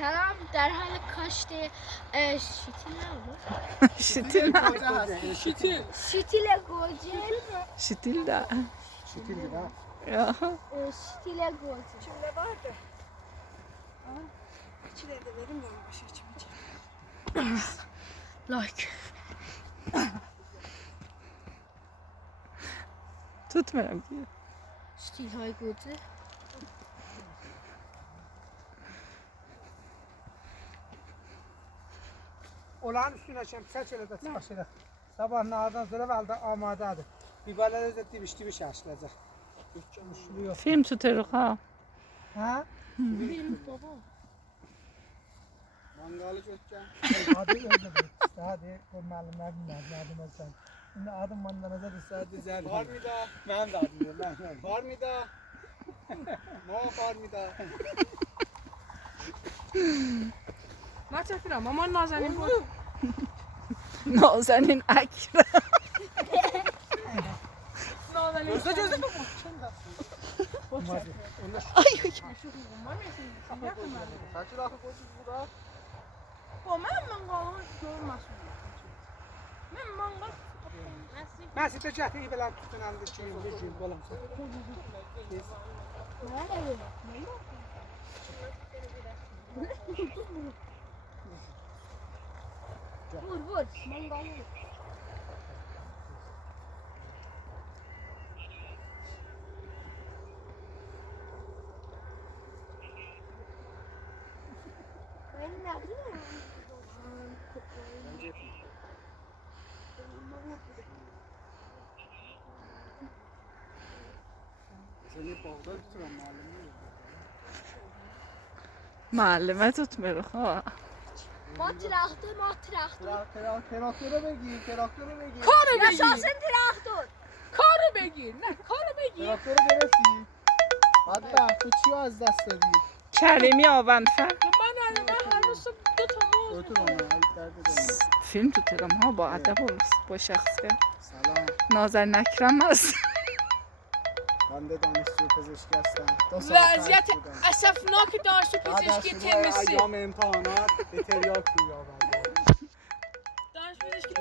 پسرم در حال کاشت شیتیل نبود؟ شتیل شیتیل گوجه. شتیل ده Şekilli ha. شیتیل گوجه. İçimde vardı. İçine de verim varmış içimde. لایک tutmuyorum diyor. شیتیل های گوجه. Olan üstüne çemçe çöle de çıkaşırıq. Sabah nardan sonra valda amadadır. Biberlər də dibiş açılacaq. Gömüşlüyor. فیلم tutuyoruz ha. Ha? Benim baba. Mangalı götürən. Hadi öyle bir. Hadi bu müəllimlər yardım etsən. İndi adım mandanaza da düzəl. Var mı da? Mənim də adım yox. Var mı da? Var mı da? Ne çekiyorum ama Nazanin bu. نازنین اکرم Nazanin. Gözlə bu. Hadi. ay Var mı senin? Yakın var. Kaçır axı qoysunuz bura? O mən manqalımı görməsin. Mən manqal Mən sizə gətirib belə tutun əldə ki, balam. Vur vur. Mangalı vur. Ben ne yapayım? Seni bağda tuturam müəllim. معلمه tutmuyoruz ha. Traktör. Traktörü بگیر. Karı begir. Yaşasın traktör. Karı begir. Ne? Karı begir. Traktörü گرفتی. بدبخت تو چی از دست دادی؟ کریمی آوندفر Ben her olsun bir tamam. Götür onu. Ayıplarda dönüyor. فیلم tutuyorum ha با ادب oluruz با şəxsiyyə. Salam. نازنین اکرم هست. Ben de danışçı pezişki hastım. Vəziyyət əsəfnak danışdı Pezişki pezişki temizsi. Ayam imtihanat. Beter yok bu ya bende.